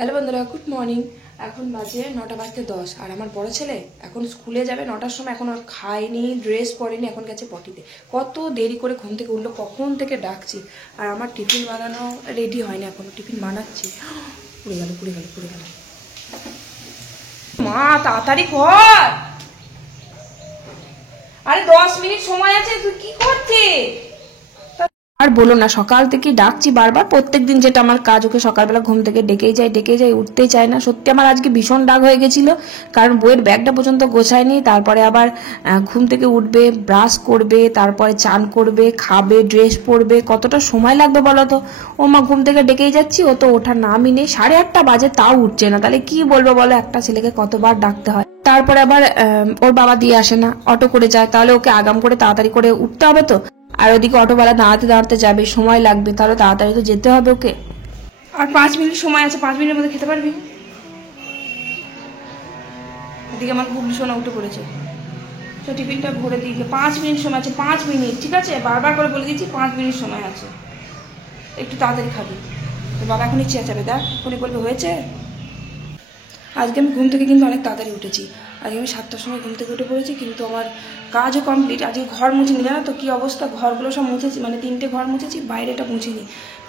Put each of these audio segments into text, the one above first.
Hello বন্ধুরা, good morning. এখন বাজে 9টা বাজতে 10 আর আমার বড় ছেলে এখন স্কুলে যাবে 9টার সময়। এখন আর খায়নি, ড্রেস পরেনি, এখন গেছে পটিতে। কত দেরি করে ঘুম থেকে উঠলো, কখন থেকে ডাকছি। আর আমার টিফিন বানানো রেডি হয়নি, এখনো টিফিন বানাচ্ছি। পুড়ে গেল পুড়ে গেল পুড়ে গেল। মা তাড়াতাড়ি কর, আরে 10 মিনিট সময় আছে, তুই কি করছিস? আর বলো না, সকাল থেকে ডাকছি বারবার, প্রত্যেকদিন যেটা আমার কাজ, ওকে সকালবেলা ঘুম থেকে ডেকেই যাই, উঠতেই চায় না। সত্যি আমার আজকে ভীষণ রাগ হয়ে গেছিল, কারণ বইয়ের ব্যাগটা পর্যন্ত গোছায়নি। তারপরে আবার ঘুম থেকে উঠবে, ব্রাশ করবে, তারপরে চান করবে, খাবে, ড্রেস পরবে, কতটা সময় লাগবে বলো তো। ও মা ঘুম থেকে ডেকেই যাচ্ছি, ও তো ওঠার নামই নেই। 8:30 বাজে, তাও উঠছে না। তাহলে কি বলবো বলো, একটা ছেলেকে কতবার ডাকতে হয়। তারপরে আবার ওর বাবা দিয়ে আসে না, অটো করে যায়। তাহলে ওকে আগাম করে তাড়াতাড়ি করে উঠতে হবে তো। আর ওদিকে অটোওয়ালা দাঁড়াতে যাবে, সময় লাগবে, তাহলে তাড়াতাড়ি তো যেতে হবে ওকে। আর 5 মিনিট সময় আছে, 5 মিনিটের মধ্যে খেতে পারবি? এদিকে আমার গুবলু সোনা উঠে পড়েছে, তো টিফিনটা ভরে দিয়ে 5 মিনিট সময় আছে, 5 মিনিট, ঠিক আছে? বারবার করে বলে দিচ্ছি 5 মিনিট সময় আছে, একটু তাড়াতাড়ি খাবি। তো বাবা এখনই চেঁচাবে, দেখ এখনই বলবে হয়েছে। আজকে আমি ঘুম থেকে কিন্তু অনেক তাড়াতাড়ি উঠেছি। আজকে আমি 7টার সময় ঘুম থেকে উঠে পড়েছি, কিন্তু আমার কাজও কমপ্লিট। আজকে ঘর মুছিনি, জানো তো কী অবস্থা। ঘরগুলো সব মুছেছি, মানে 3টে ঘর মুছেছি, বাইরেটা মুছিনি।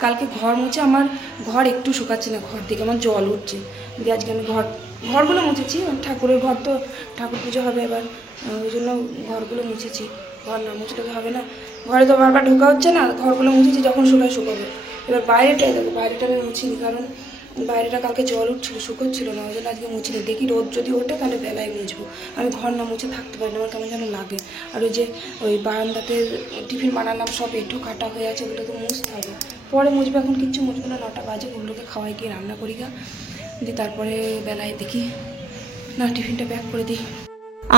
কালকে ঘর মুছে আমার ঘর একটু শুকাচ্ছে না, ঘর থেকে আমার জল উঠছে। দিয়ে আজকে আমি ঘরগুলো মুছেছি। ঠাকুরের ঘর তো, ঠাকুর পুজো হবে এবার, ওই জন্য ঘরগুলো মুছেছি। ঘর না মুছলে তো হবে না, ঘরে তো বারবার ঢোকা হচ্ছে না। ঘরগুলো মুছেছি, যখন শুকাবে। এবার বাইরেটাই দেখো, বাইরেটা আমি মুছিনি, কারণ বাইরেটা কালকে জল উঠছিল, শুকোচ্ছিল না, ওই জন্য আজকে মুছিনি। দেখি রোদ যদি ওঠে তাহলে বেলায় মুছবো। আমি ঘর না মুছে থাকতে পারি না, আমার কেমন যেন লাগে। আর ওই যে ওই বারান্দাতে টিফিন বানালাম, সব এঁঠো কাটা হয়ে আছে, ওগুলো তো মুছতে হবে, পরে মুছবো। এখন কিচ্ছু মুছবো না, 9টা বাজে। ওগুলোকে খাওয়াই গিয়ে রান্না করি গা, দিয়ে তারপরে বেলায় দেখি না টিফিনটা প্যাক করে দিই।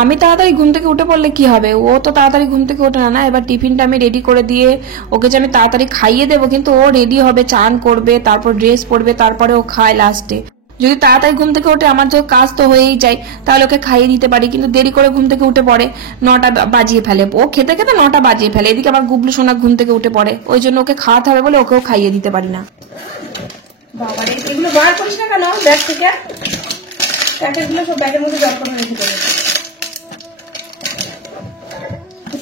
আমি তাড়াতাড়ি ঘুম থেকে উঠে পড়লে কি হবে, ও তো তাড়াতাড়ি ঘুম থেকে ওঠে না। এবার টিফিনটা আমি রেডি করে দিয়ে ওকে যে আমি তাড়াতাড়ি খাইয়ে দেবো, কিন্তু ও রেডি হবে, চান করবে, তারপর ড্রেস পরবে, তারপরে ও খায় লাস্টে। যদি তাড়াতাড়ি ঘুম থেকে ওঠে, আমার তো কাজ তো হয়েই যায়, তাহলে ওকে খাইয়ে দিতে পারি। কিন্তু দেরি করে ঘুম থেকে উঠে পড়ে, 9টা বাজিয়ে ফেলে। ও খেতে খেতে 9টা বাজিয়ে ফেলে। এদিকে আমার গুবলু সোনা ঘুম থেকে উঠে পড়ে, ওই জন্য ওকে খাওয়াতে হবে বলে ওকেও খাইয়ে দিতে পারি না। বাবা রে, এগুলো বার করিস না কেন ব্যাগ থেকে? প্যাকেটগুলো সব ব্যাগের মধ্যে জল করে রেখে দেবে।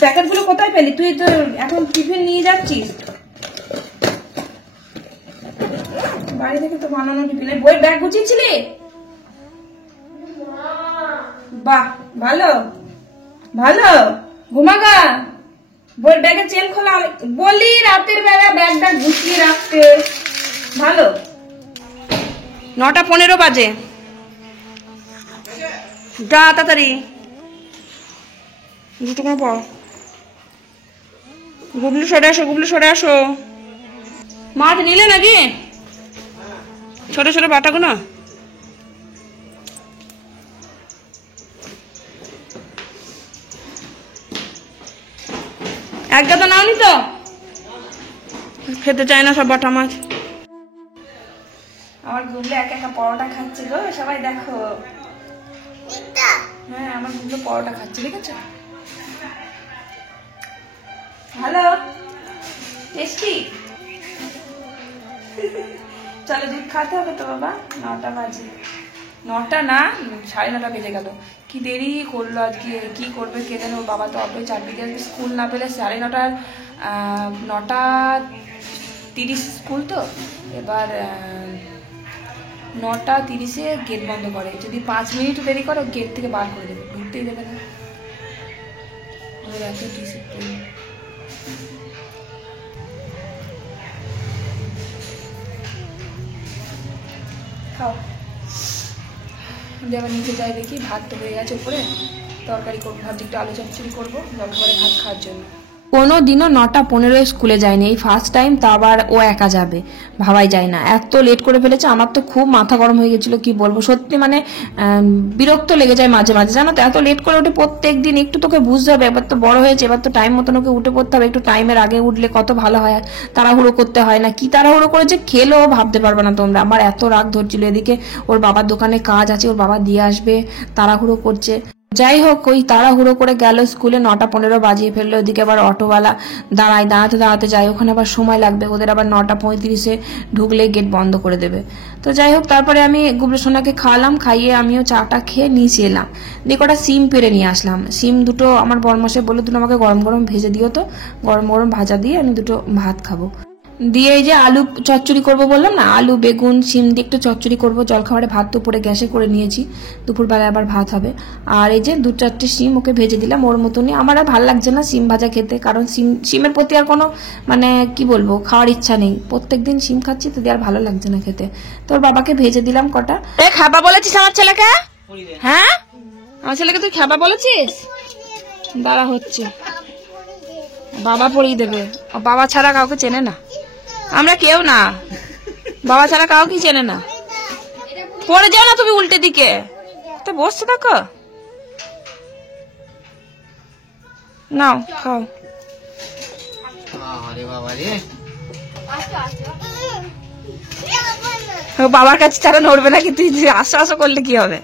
প্যাকেটগুলো কোথায় পেলি? তুই তো এখন টিফিন নিয়ে যাচ্ছিস বাড়ি থেকে, তো বানানো টিফিন। বইয়ের ব্যাগ গুছিয়েছিলি? বাহ, ভালো ভালো। ঘুমাগা, বইয়ের ব্যাগের চেন খোলা। বলি রাতের বেলা ব্যাগটা গুছিয়ে রাখতে, ভালো। 9টা 15 বাজে, যা তাড়াতাড়ি। দুটো কোনো পড়। গুবলু সরে আসো। মাছ নিলে নাকি? ছোট ছোট বাটাগুলো এক গাদা নাওনি তো? খেতে চায় না সব বাটা মাছ। আমার গুবলু একা একা পরোটা খাচ্ছে গো, সবাই দেখো। হ্যাঁ, আমার গুবলু পরোটা খাচ্ছে, দেখেছো? ভালো টেস্টি। চলো দুধ খাতে হবে তো বাবা, 9টা বাজে। 9টা না, 9:30 বেজে গেল। কি দেরি করলো আজকে, কি করবে কে জানে। ওর বাবা তো অটোয় চারদিকে স্কুল না পেলে 9:30, 9:30 স্কুল তো। এবার 9:30-এ গেট বন্ধ করে। যদি 5 মিনিট দেরি করে, গেট থেকে বার করে দেবে, ঢুকতেই দেবে না। এত ডিসিপ্লিন। খাও, আবার নিচে যাই, দেখি ভাত তো হয়ে গেছে উপরে, তরকারি করবো, ভাবছি একটু আলু চচ্চড়ি করবো জলখাবারে ভাত খাওয়ার জন্য। কোনো দিনও 9টা 15 স্কুলে যায়নি, এই ফার্স্ট টাইম। তা আবার ও একা যাবে, ভাবাই যায় না। এত লেট করে ফেলেছে, আমার তো খুব মাথা গরম হয়ে গেছিল, কি বলবো। সত্যি মানে বিরক্ত লেগে যায় মাঝে মাঝে, জানো তো। এত লেট করে ওঠে প্রত্যেক দিন। একটু তোকে বুঝতে হবে, এবার তো বড় হয়েছে, এবার তো টাইম মতন ওকে উঠে পড়তে হবে। একটু টাইমের আগে উঠলে কত ভালো হয়, তাড়াহুড়ো করতে হয় না। কি তাড়াহুড়ো করেছে খেলো ভাবতে পারবে না তোমরা। আমার এত রাগ ধরছিল। এদিকে ওর বাবার দোকানে কাজ আছে, ওর বাবা দিয়ে আসবে, তাড়াহুড়ো করছে। যাই হোক ওই তাড়াহুড়ো করে গেল স্কুলে, 9টা 15 বাজিয়ে ফেললো। ওদিকে আবার অটোওয়ালা দাঁড়াতে দাঁড়াতে যায়, ওখানে আবার সময় লাগবে, ওদের আবার 9টা 35-এ ঢুকলে গেট বন্ধ করে দেবে। তো যাই হোক তারপরে আমি গুবলু সোনাকে খাওয়ালাম, খাইয়ে আমিও চাটা খেয়ে নিচে এলাম, দিয়ে কটা সিম পেড়ে নিয়ে আসলাম। সিম দুটো আমার বরমশাই বললো দুটো আমাকে গরম গরম ভেজে দিও, তো গরম গরম ভাজা দিয়ে আমি দুটো ভাত খাবো। দিয়ে এই যে আলু চচ্চড়ি করবো বললাম না, আলু বেগুন সিম দিয়ে একটু চচ্চড়ি করবো। জলখাবারে ভাত তো উপরে গ্যাসে করে নিয়েছি, দুপুরবেলায় আবার ভাত হবে। আর এই যে 2-4টে সিম ওকে ভেজে দিলাম ওর মতনই। আমার আর ভালো লাগছে না সিম ভাজা খেতে, কারণ সিমের প্রতি আর কোনো মানে কি বলবো খাওয়ার ইচ্ছা নেই। প্রত্যেকদিন সিম খাচ্ছি তো আর ভালো লাগছে না খেতে। তোর বাবাকে ভেজে দিলাম কটা। খাবা বলেছিস আমার ছেলেকে? হ্যাঁ আমার ছেলেকে তুই খাবা বলেছিস? দাঁড়া হচ্ছে, বাবা পড়িয়ে দেবে। বাবা ছাড়া কাউকে চেনে না, আমরা কেউ না, বাবা ছাড়া কাউকে চেনে না। পড়ে যাও না তুমি উল্টে দিকে, তো বসতে থাকো। নাও খাও। বাবার কাছে ছাড়া নড়বে না, কিন্তু আশা করলে কি হবে।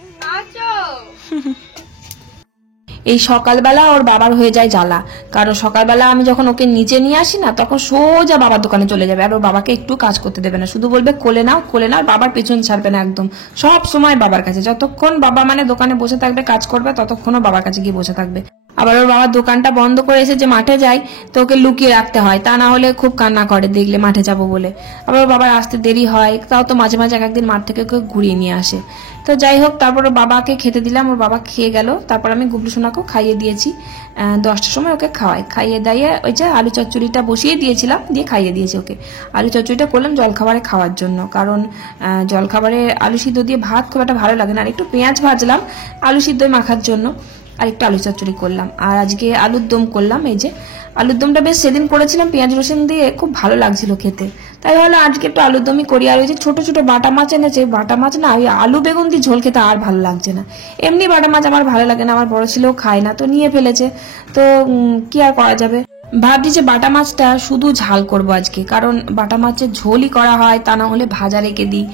এই সকালবেলা ওর বাবার হয়ে যায় জ্বালা, কারণ সকালবেলা আমি যখন ওকে নিচে নিয়ে আসি না তখন সোজা বাবার দোকানে চলে যাবে, আর ওর বাবাকে একটু কাজ করতে দেবে না, শুধু বলবে কোলে নাও কোলে নাও। বাবার পেছন ছাড়বে না একদম, সব সময় বাবার কাছে। যতক্ষণ বাবা মানে দোকানে বসে থাকবে কাজ করবে ততক্ষণও বাবার কাছে গিয়ে বসে থাকবে। আবার ওর বাবার দোকানটা বন্ধ করে এসে যে মাঠে যায় তো ওকে লুকিয়ে রাখতে হয়, তা না হলে খুব কান্না করে দেখলে মাঠে যাব বলে। আবার ওর বাবার আসতে দেরি হয়, তাও তো মাঝে মাঝে একদিন মাঠ থেকে ওকে ঘুরিয়ে নিয়ে আসে। তো যাই হোক তারপর ওর বাবাকে খেতে দিলাম, ওর বাবা খেয়ে গেল। তারপর আমি গুবলু সোনাকেও খাইয়ে দিয়েছি, 10টার সময় ওকে খাইয়ে দিয়ে ওই যে আলু চচ্চড়িটা বসিয়ে দিয়েছিলাম, দিয়ে খাইয়ে দিয়েছি ওকে। আলু চচ্চড়িটা করলাম জলখাবারে খাওয়ার জন্য, কারণ জলখাবারে আলু সিদ্ধ দিয়ে ভাত খুব একটা ভালো লাগে না। আর একটু পেঁয়াজ ভাজলাম আলু সিদ্ধ মাখার জন্য, আর একটু আলু চচ্চড়ি করলাম। আর আজকে আলুর দম করলাম। এই যে আলুর দমটা বেশ সেদিন করেছিলাম পেঁয়াজ রসুন দিয়ে, খুব ভালো লাগছিল খেতে, তাই ভাবলাম আজকে একটু আলুর দমই করি। আর ওই যে ছোট ছোট বাটা মাছ এনেছে, বাটা মাছ না ওই আলু বেগুন দিয়ে ঝোল খেতে আর ভালো লাগছে না। এমনি বাটা মাছ আমার ভালো লাগে না, আমার বড় ছেলেও খায় না, তো নিয়ে ফেলেছে। তো কি আর করা যাবে, ভাবছি যে বাটা মাছটা শুধু ঝাল করব আজকে, কারণ বাটা মাছের ঝোলই করা হয়, তা না হলে ভাজা রেখে দিই।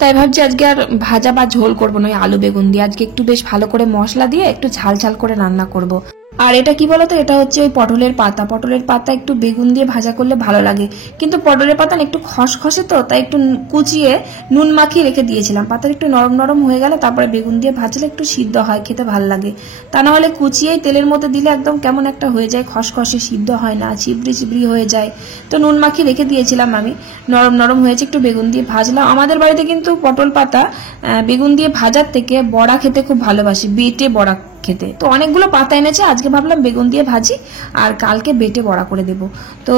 তাই ভাবছি আজকে আর ভাজা বা ঝোল করবো না, আলু বেগুন দিয়ে আজকে একটু বেশ ভালো করে মশলা দিয়ে একটু ঝাল ঝাল করে রান্না করব। আর এটা কি বলতো, এটা হচ্ছে ওই পটলের পাতা একটু বেগুন দিয়ে ভাজা করলে ভালো লাগে, কিন্তু পটলের পাতা একটু খসখসে তো, তাই একটু কুচিয়ে নুন মাখিয়ে রেখে দিয়েছিলাম। পাতা একটু নরম নরম হয়ে গেলে তারপরে বেগুন দিয়ে ভাজলে একটু সিদ্ধ হয়, খেতে ভালো লাগে। তা না হলে কুচিয়েই তেলের মধ্যে দিলে একদম কেমন একটা হয়ে যায়, খসখসে, সিদ্ধ হয় না, চিবড়ি চিবড়ি হয়ে যায়। তো নুন মাখিয়ে রেখে দিয়েছিলাম আমি, নরম নরম হয়েছে, একটু বেগুন দিয়ে ভাজলাম। আমাদের বাড়িতে কিন্তু পটল পাতা বেগুন দিয়ে ভাজার থেকে বড়া খেতে খুব ভালোবাসি, বেটে বড়া খেতে। তো অনেকগুলো পাতা এনেছে, আজকে ভাবলাম বেগুন দিয়ে ভাজি আর কালকে বেটে বড়া করে দেব। তো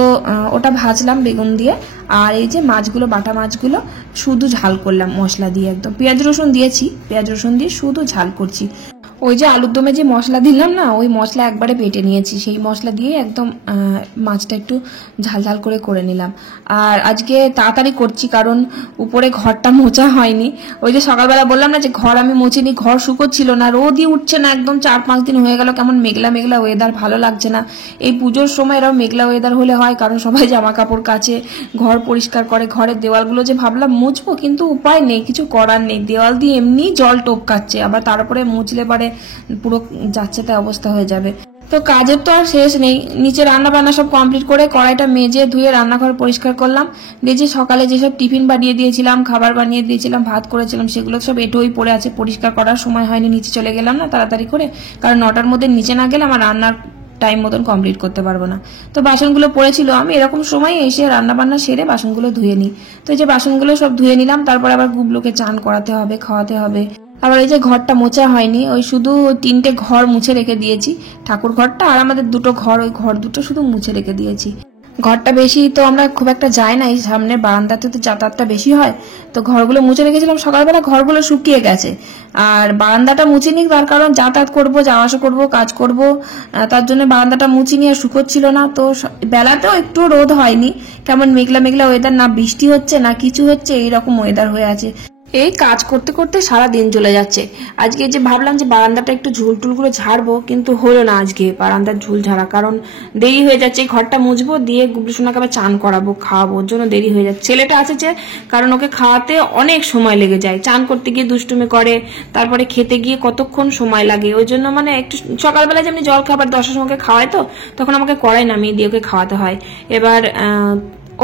ওটা ভাজলাম বেগুন দিয়ে। আর এই যে মাছগুলো, বাটা মাছগুলো শুধু ঝাল করলাম মশলা দিয়ে, একদম পেঁয়াজ রসুন দিয়েছি, পেঁয়াজ রসুন দিয়ে শুধু ঝাল করছি। ওই যে আলুর দমে যে মশলা দিলাম না, ওই মশলা একবারে বেটে নিয়েছি, সেই মশলা দিয়ে একদম মাছটা একটু ঝাল ঝাল করে নিলাম। আর আজকে তাড়াতাড়ি করছি কারণ উপরে ঘরটা মোছা হয়নি। ওই যে সকালবেলা বললাম না যে ঘর আমি মুছিনি, ঘর শুকোচ্ছিল না, রোদই উঠছে না, একদম 4-5 দিন হয়ে গেল, কেমন মেঘলা মেঘলা ওয়েদার, ভালো লাগছে না। এই পুজোর সময় এরকম মেঘলা ওয়েদার হলে হয়, কারণ সবাই জামা কাপড় কাচে, ঘর পরিষ্কার করে, ঘরের দেওয়ালগুলো যে ভাবলাম মুছবো, কিন্তু উপায় নেই, কিছু করার নেই, দেওয়াল দিয়ে এমনি জল টপকাচ্ছে, আবার তার উপরে মুছলে পারে পুরো যাচ্ছে তাই অবস্থা হয়ে যাবে। তো কাজের তো আর শেষ নেই। নিচে রান্না বান্না সব কমপ্লিট করে কড়াইটা মেজে ধুয়ে রান্নাঘর পরিষ্কার করলাম। যে সকালে যেসব টিফিন বানিয়ে দিয়েছিলাম, খাবার বানিয়ে দিয়েছিলাম, ভাত করেছিলাম, সেগুলো সব এটোই পড়ে আছে, পরিষ্কার করার সময় হয়নি, নিচে চলে গেলাম না তাড়াতাড়ি করে, কারণ 9টার মধ্যে নিচে না গেলে আমার রান্নার টাইম মতন কমপ্লিট করতে পারবো না। তো বাসনগুলো পড়েছিল, আমি এরকম সময় এসে রান্না বান্না সেরে বাসনগুলো ধুয়ে নিই। তো এই যে বাসনগুলো সব ধুয়ে নিলাম, তারপর আবার গুবলুকে চান করাতে হবে, খাওয়াতে হবে। আবার এই যে ঘরটা মোছা হয়নি, ওই শুধু 3টে ঘর মুছে রেখে দিয়েছি, ঠাকুর ঘরটা আর আমাদের 2টো ঘর, ওই ঘর 2টো শুধু মুছে রেখে দিয়েছি। ঘরটা বেশি তো আমরা খুব একটা যাই না, এই সামনের বারান্দাতে তো যাতায়াতটা বেশি হয়, তো ঘরগুলো মুছে রেখেছিলাম। সকালবেলা ঘরগুলো শুকিয়ে গেছে, আর বারান্দাটা মুছিনি, তার কারণ যাতায়াত করব, যাওয়া আসা করবো, কাজ করব, তার জন্য বারান্দাটা মুছিনি, আর শুকোচ্ছিল না। তো বেলাতেও একটু রোদ হয়নি, কেমন মেঘলা মেঘলা ওয়েদার, না বৃষ্টি হচ্ছে না কিছু হচ্ছে, এইরকম ওয়েদার হয়ে আছে। এই কাজ করতে করতে সারা দিন চলে যাচ্ছে। আজকে যে ভাবলাম যে বারান্দাটা একটু ঝুল টুল করে ঝাড়বো, কিন্তু হলো না আজকে বারান্দার ঝুল ঝাড়া, কারণ দেরি হয়ে যাচ্ছে। এই ঘরটা মুছবো, দিয়ে গুবলু সোনাকে আবার চান করাবো, খাওয়াবো, ওর জন্য দেরি হয়ে যাচ্ছে। ছেলেটা আছে যে, কারণ ওকে খাওয়াতে অনেক সময় লেগে যায়, চান করতে গিয়ে দুষ্টুমি করে, তারপরে খেতে গিয়ে কতক্ষণ সময় লাগে। ওই জন্য মানে একটু সকালবেলা যেমনি জল খাবার 10টার সময় খাওয়ায়, তো তখন আমাকে কড়াই নামিয়ে দিয়ে ওকে খাওয়াতে হয়। এবার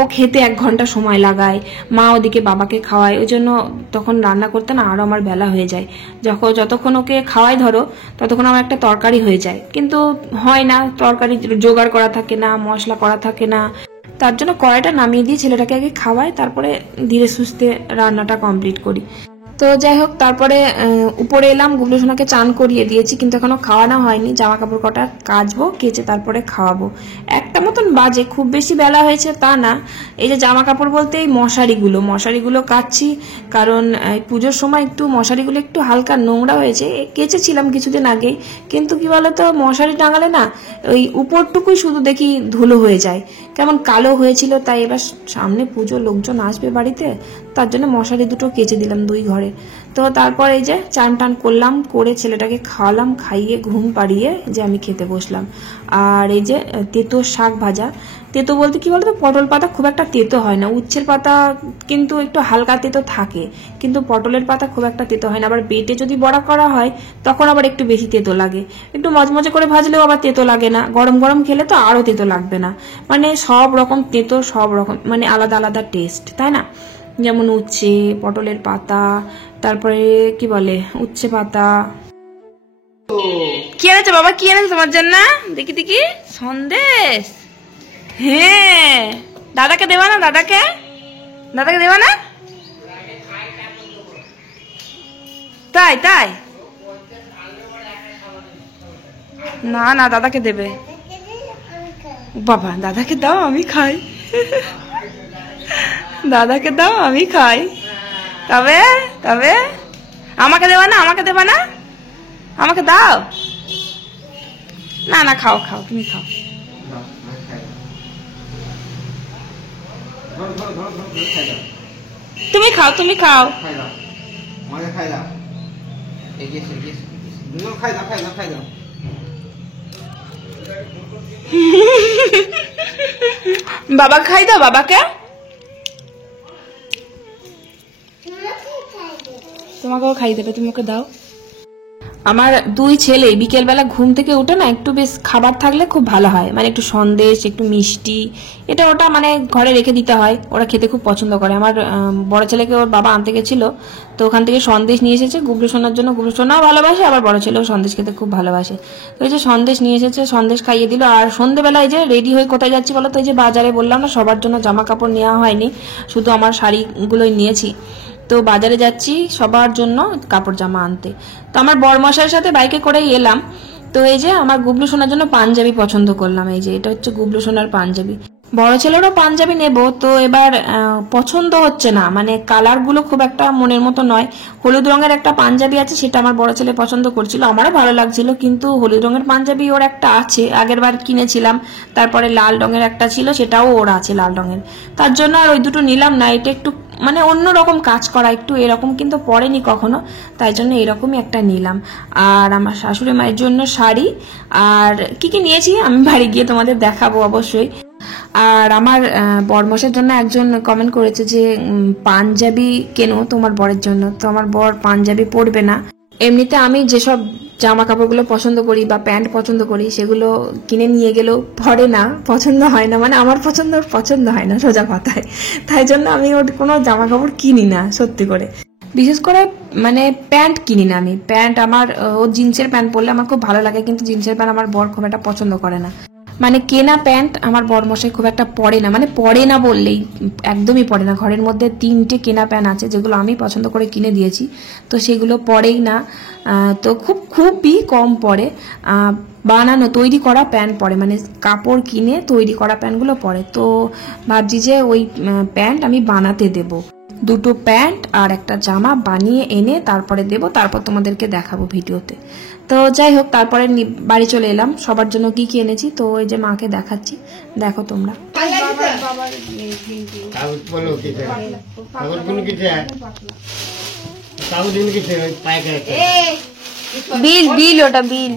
ও খেতে 1 ঘন্টা সময় লাগায়, মা ওদিকে বাবাকে খাওয়ায়, ওই জন্য তখন রান্না করতে না আরো আমার বেলা হয়ে যায়। যতক্ষণ ওকে খাওয়াই ধরো, ততক্ষণ আমার একটা তরকারি হয়ে যায়, কিন্তু হয় না, তরকারি জোগাড় করা থাকে না, মশলা করা থাকে না। তার জন্য কড়াইটা নামিয়ে দিয়ে ছেলেটাকে আগে খাওয়াই, তারপরে ধীরে সুস্থে রান্নাটা কমপ্লিট করি। তো যাই হোক, তারপরে উপরে এলাম, গুবলু সোনাকে চান করিয়ে দিয়েছি, কিন্তু এখনো খাওয়ানো হয়নি। জামা কাপড় কটা কাচবো, কেচে তারপরে খাওয়াবো। 1টা মতন বাজে, খুব বেশি বেলা হয়েছে তা না। এই যে জামা কাপড় বলতে এই মশারিগুলো কাচ্ছি, কারণ পুজোর সময় একটু মশারিগুলো একটু হালকা নোংরা হয়েছে, কেচেছিলাম কিছুদিন আগে, কিন্তু কি বলতো মশারি টাঙালে না ওই উপরটুকুই শুধু দেখি ধুলো হয়ে যায়, কেমন কালো হয়েছিল। তাই এবার সামনে পুজো, লোকজন আসবে বাড়িতে, তার জন্য মশারি দুটো কেচে দিলাম 2 ঘরে। তো তারপর এই যে চান টান করলাম, করে ছেলেটাকে খাওয়ালাম, খাইয়ে ঘুম পাড়িয়ে যে আমি খেতে বসলাম। আর এই যে তেতো শাক ভাজা, তেতো বলতে কি বলতো, পটল পাতা খুব একটা তেতো হয় না, উচ্ছের পাতা কিন্তু একটু হালকা তেতো থাকে, কিন্তু পটলের পাতা খুব একটা তেতো হয় না। আবার বেটে যদি বড়া করা হয় তখন আবার একটু বেশি তেতো লাগে, একটু মজমজে করে ভাজলেও আবার তেতো লাগে না, গরম গরম খেলে তো আরো তেতো লাগবে না। মানে সব রকম তেতো, সব রকম মানে আলাদা আলাদা টেস্ট, তাই না? যেমন উচ্ছে, পটলের পাতা, তারপরে কি বলে উচ্ছে পাতা। কি এনেছে বাবা, কি এনেছে তোমার জন্য? দেখি দেখি, সন্দেশ। হ্যাঁ, দাদাকে দেবা না? দাদাকে দেবা না? তাই তাই না না, দাদাকে দেবে। বাবা দাদাকে দাও, আমি খাই। দাদাকে দাও, আমি খাই। তবে তবে আমাকে দেবা না? আমাকে দাও না। না, খাও খাও, তুমি খাও। তুমি খাও, তুমি খাও। বাবা খাই দাও, বাবাকে। তোমাকেও খাই দেবে, তুমি ওকে দাও। আমার 2 ছেলে বিকেলবেলা ঘুম থেকে উঠে না একটু বেশ খাবার থাকলে খুব ভালো হয়, মানে একটু সন্দেশ, একটু মিষ্টি, এটা ওটা মানে ঘরে রেখে দিতে হয়, ওরা খেতে খুব পছন্দ করে। আমার বড় ছেলেকে ওর বাবা আনতে গেছিল, তো ওখান থেকে সন্দেশ নিয়ে এসেছে গুবলু সোনার জন্য। গুবলু সোনাও ভালোবাসে, আবার বড় ছেলেও সন্দেশ খেতে খুব ভালোবাসে। তো এই যে সন্দেশ নিয়ে এসেছে, সন্দেশ খাইয়ে দিল। আর সন্ধ্যেবেলায় যে রেডি হয়ে কোথায় যাচ্ছি বলো তো, এই যে বাজারে বললাম না সবার জন্য জামা কাপড় নেওয়া হয়নি, শুধু আমার শাড়িগুলোই নিয়েছি। তো বাজারে যাচ্ছি সবার জন্য কাপড় জামা আনতে। তো আমার বরমশাইয়ের সাথে বাইকে করেই এলাম। তো এই যে আমার গুবলু সোনার জন্য পাঞ্জাবি পছন্দ করলাম, এই যে এটা হচ্ছে গুবলু সোনার পাঞ্জাবি। বড় ছেলেরও পাঞ্জাবি নেব, তো এবার পছন্দ হচ্ছে না, মানে কালার গুলো খুব একটা মনের মতো নয়। হলুদ রঙের একটা পাঞ্জাবি আছে, সেটা আমার বড় ছেলে পছন্দ করছিল, আমারও ভালো লাগছিল, কিন্তু হলুদ রঙের পাঞ্জাবি ওর একটা আছে, আগের বার কিনেছিলাম। তারপরে লাল রঙের একটা ছিল, সেটাও ওর আছে লাল রঙের। তার জন্য আর ওই দুটো নিলাম না। এটা একটু মানে অন্যরকম কাজ করা, একটু এরকম কিন্তু পরেনি কখনো, তাই জন্য এরকমই একটা নিলাম। আর আমার শাশুড়ি মায়ের জন্য শাড়ি, আর কি কি নিয়েছি আমি বাড়ি গিয়ে তোমাদের দেখাবো অবশ্যই। আর আমার বরমশের জন্য একজন কমেন্ট করেছে যে পাঞ্জাবি কেনো তোমার বরের জন্য, তো আমার বর পাঞ্জাবি পরবে না। এমনিতে আমি যেসব জামা কাপড়গুলো পছন্দ করি বা প্যান্ট পছন্দ করি, সেগুলো কিনে নিয়ে গেলেও পরে না, পছন্দ হয় না, মানে আমার পছন্দ হয় না সোজা কথায়। তাই জন্য আমি ওর কোনো জামা কাপড় কিনি না সত্যি করে। বিশেষ করে মানে প্যান্ট কিনি না আমি। প্যান্ট আমার ও জিন্সের প্যান্ট পরলে আমার খুব ভালো লাগে, কিন্তু জিন্সের প্যান্ট আমার বর খুব একটা পছন্দ করে না। মানে কেনা প্যান্ট আমার বরমশাই খুব একটা পরে না, মানে পরে না বললেই একদমই পরে না। ঘরের মধ্যে 3টে কেনা প্যান্ট আছে, যেগুলো আমি পছন্দ করে কিনে দিয়েছি, তো সেগুলো পরেই না। তো খুবই কম পরে, বানানো তৈরি করা প্যান্ট পরে, মানে কাপড় কিনে তৈরি করা প্যান্টগুলো পরে। তো ভাবছি যে ওই প্যান্ট আমি বানাতে দেব, 2টো প্যান্ট আর একটা জামা বানিয়ে এনে তারপরে দেব, তারপর তোমাদেরকে দেখাবো ভিডিওতে। তো যাই হোক, তারপরে বাড়ি চলে এলাম। সবার জন্য কি কি এনেছি তো ওই যে মাকে দেখাচ্ছি, দেখো তোমরা। বিল বিল ওটা বিল।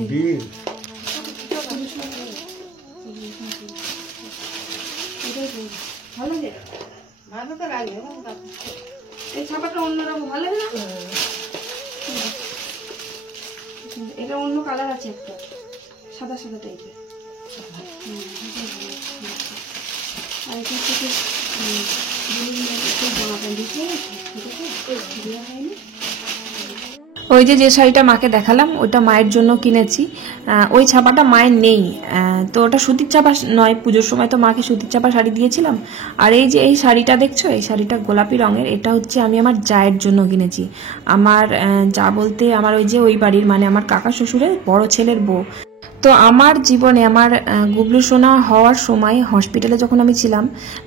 এই ছাপাটা অন্যরকম ভালো লাগে না? এটা অন্য কালার আছে একটা সাদা সাদা টাইপের। আর এটা থেকে ওই যে শাড়িটা মাকে দেখালাম ওটা মায়ের জন্য কিনেছি। ওই ছাপাটা মায়ের নেই, তো ওটা সুতির চাপা নয়। পুজোর সময় তো মাকে সুতির চাপা শাড়ি দিয়েছিলাম। আর এই যে এই শাড়িটা দেখছো, এই শাড়িটা গোলাপি রঙের, এটা হচ্ছে আমি আমার জায়ের জন্য কিনেছি। আমার যা বলতে আমার ওই যে ওই বাড়ির মানে আমার কাকা শ্বশুরের বড় ছেলের বউ। তো আমার জীবনে আমার গুবলু সোনা হওয়ার সময় হসপিটালে যখন আমি ছিলাম,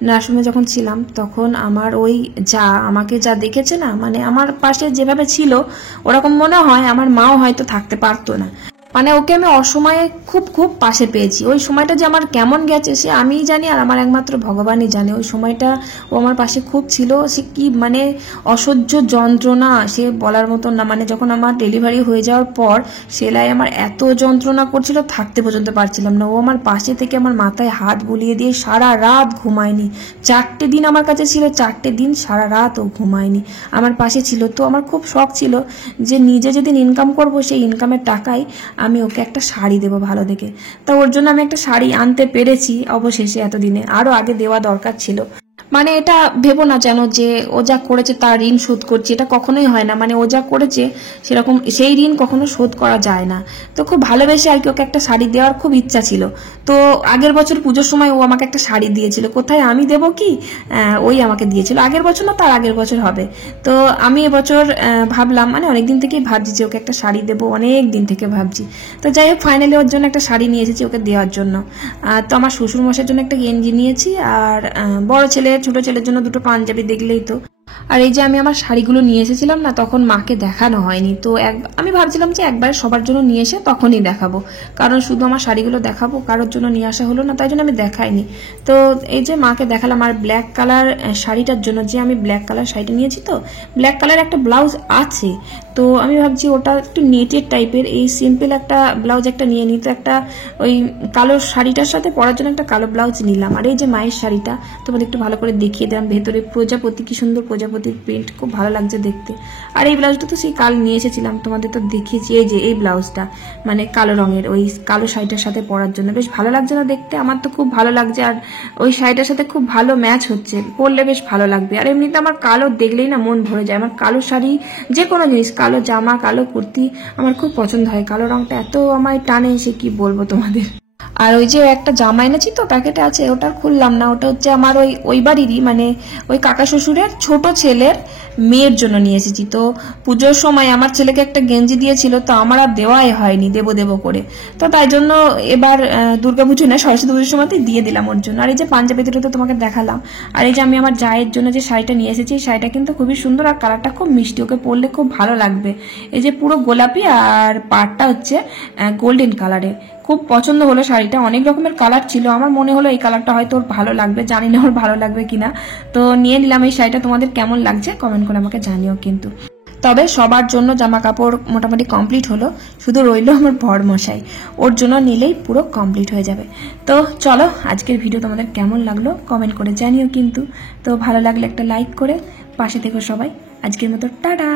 নার্সিংহোমে যখন ছিলাম, তখন আমার ওই যা আমাকে যা দেখেছে না, মানে আমার পাশে যেভাবে ছিল ওরকম মনে হয় আমার মাও হয়তো থাকতে পারতো না। মানে ওকে আমি অসময়ে খুব খুব পাশে পেয়েছি। ওই সময়টা যে আমার কেমন গেছে সে আমিই জানি, আর আমার একমাত্র ভগবানই জানে। ওই সময়টা ও আমার পাশে খুব ছিল। সে কি মানে অসহ্য যন্ত্রণা সে বলার মতন না। মানে যখন আমার ডেলিভারি হয়ে যাওয়ার পর সেলাই আমার এত যন্ত্রণা করছিল, থাকতে পর্যন্ত পারছিলাম না। ও আমার পাশে থেকে আমার মাথায় হাত বুলিয়ে দিয়ে সারা রাত ঘুমায়নি। 4টে দিন আমার কাছে ছিল, 4টে দিন সারা রাত ও ঘুমায়নি, আমার পাশে ছিল। তো আমার খুব শখ ছিল যে নিজে যেদিন ইনকাম করব সেই ইনকামের টাকায় আমি ওকে একটা শাড়ি দেবো ভালো দেখে। তা ওর জন্য আমি একটা শাড়ি আনতে পেরেছি অবশেষে। এতদিনে আরো আগে দেওয়া দরকার ছিল। মানে এটা ভেবো না যেন যে ও যা করেছে তার ঋণ শোধ করছে, এটা কখনোই হয় না। মানে ও যা করেছে সেরকম সেই ঋণ কখনো শোধ করা যায় না। তো খুব ভালোবেসে আর কি ওকে একটা শাড়ি দেওয়ার খুব ইচ্ছা ছিল। তো আগের বছর পুজোর সময় ও আমাকে একটা শাড়ি দিয়েছিল। কোথায় আমি দেবো কি, ওই আমাকে দিয়েছিল। আগের বছর না তার আগের বছর হবে। তো আমি এবছর ভাবলাম, মানে অনেকদিন থেকেই ভাবছি যে ওকে একটা শাড়ি দেবো, অনেক দিন থেকে ভাবছি। তো যাই হোক ফাইনালি ওর জন্য একটা শাড়ি নিয়ে এসেছি ওকে দেওয়ার জন্য। তো আমার শ্বশুর মশাইয়ের জন্য একটা গেঞ্জি নিয়েছি, আর বড় ছেলে ছোট ছেলের জন্য দুটো পাঞ্জাবি, দেখলেই তো। আর এই যে আমি আমার শাড়িগুলো নিয়ে এসেছিলাম না, তখন মাকে দেখানো হয়নি। তো আমি ভাবছিলাম যে একবারে সবার জন্য নিয়ে এসে তখনই দেখাবো, কারণ শুধু আমার শাড়িগুলো দেখাবো, কারোর জন্য নিয়ে আসা হলো না, তাই জন্য আমি দেখাইনি। তো এই যে মাকে দেখালাম। আর ব্ল্যাক কালার শাড়িটার জন্য যে আমি ব্ল্যাক কালার শাড়িটা নিয়েছি, তো ব্ল্যাক কালার একটা ব্লাউজ আছে। তো আমি ভাবছি ওটা একটু নেটের টাইপের, এই সিম্পল একটা ব্লাউজ একটা নিয়ে নিই। তো একটা ওই কালো শাড়িটার সাথে পরার জন্য একটা কালো ব্লাউজ নিলাম। আর এই যে মায়ের শাড়িটা তোমাদের একটু ভালো করে দেখিয়ে দিলাম, ভেতরে প্রজাপতি, কি সুন্দর প্রজাপতির প্রিন্ট, খুব ভালো লাগছে দেখতে। আর এই ব্লাউজটা তো সেই কাল নিয়ে এসেছিলাম, তোমাদের তো দেখিয়েছি। এই যে এই ব্লাউজটা মানে কালো রঙের, ওই কালো শাড়িটার সাথে পরার জন্য বেশ ভালো লাগছে না দেখতে? আমার তো খুব ভালো লাগছে। আর ওই শাড়িটার সাথে খুব ভালো ম্যাচ হচ্ছে, পরলে বেশ ভালো লাগবে। আর এমনিতে আমার কালো দেখলেই না মন ভরে যায়। আমার কালো শাড়ি, যে কোনো জিনিস, কালো জামা, কালো কুর্তি আমার খুব পছন্দ হয়। কালো রংটা এত আমায় টানে, সে কি বলবো তোমাদের। আর ওই যে একটা জামা এনেছি তো প্যাকেটে আছে, ওটা খুললাম না। ওটা হচ্ছে আমার ওই বাড়িরই, মানে ওই কাকা শ্বশুরের ছোট ছেলের মেয়ের জন্য নিয়ে এসেছি। তো পুজোর সময় আমার ছেলেকে একটা গেঞ্জি দিয়েছিল, তো আমার আর দেওয়াই হয়নি দেবো দেবো করে। তো তাই জন্য এবার দুর্গাপুজো না, সরস্বতী পুজোর সময়তেই দিয়ে দিলাম ওর জন্য। আর এই যে পাঞ্জাবি দুটো তো তোমাকে দেখালাম। আর এই যে আমি আমার জায়ের জন্য যে শাড়িটা নিয়ে এসেছি, এই শাড়িটা কিন্তু খুবই সুন্দর, আর কালারটা খুব মিষ্টি, ওকে পরলে খুব ভালো লাগবে। এই যে পুরো গোলাপি, আর পাড়টা হচ্ছে গোল্ডেন কালারের। খুব পছন্দ হলো শাড়িটা। অনেক রকমের কালার ছিল, আমার মনে হলো এই কালারটা হয়তো ওর ভালো লাগবে, জানি না ওর ভালো লাগবে কিনা। তো নিয়ে নিলাম এই শাড়িটা। তোমাদের কেমন লাগছে কমেন্ট করে আমাকে জানিও কিন্তু। তবে সবার জন্য জামা কাপড় মোটামুটি কমপ্লিট হলো, শুধু রইলো আমার বরমশাই, ওর জন্য নিলেই পুরো কমপ্লিট হয়ে যাবে। তো চলো, আজকের ভিডিও তোমাদের কেমন লাগলো কমেন্ট করে জানিও কিন্তু। তো ভালো লাগলে একটা লাইক করে পাশে থেকো সবাই। আজকের মতো টাটা।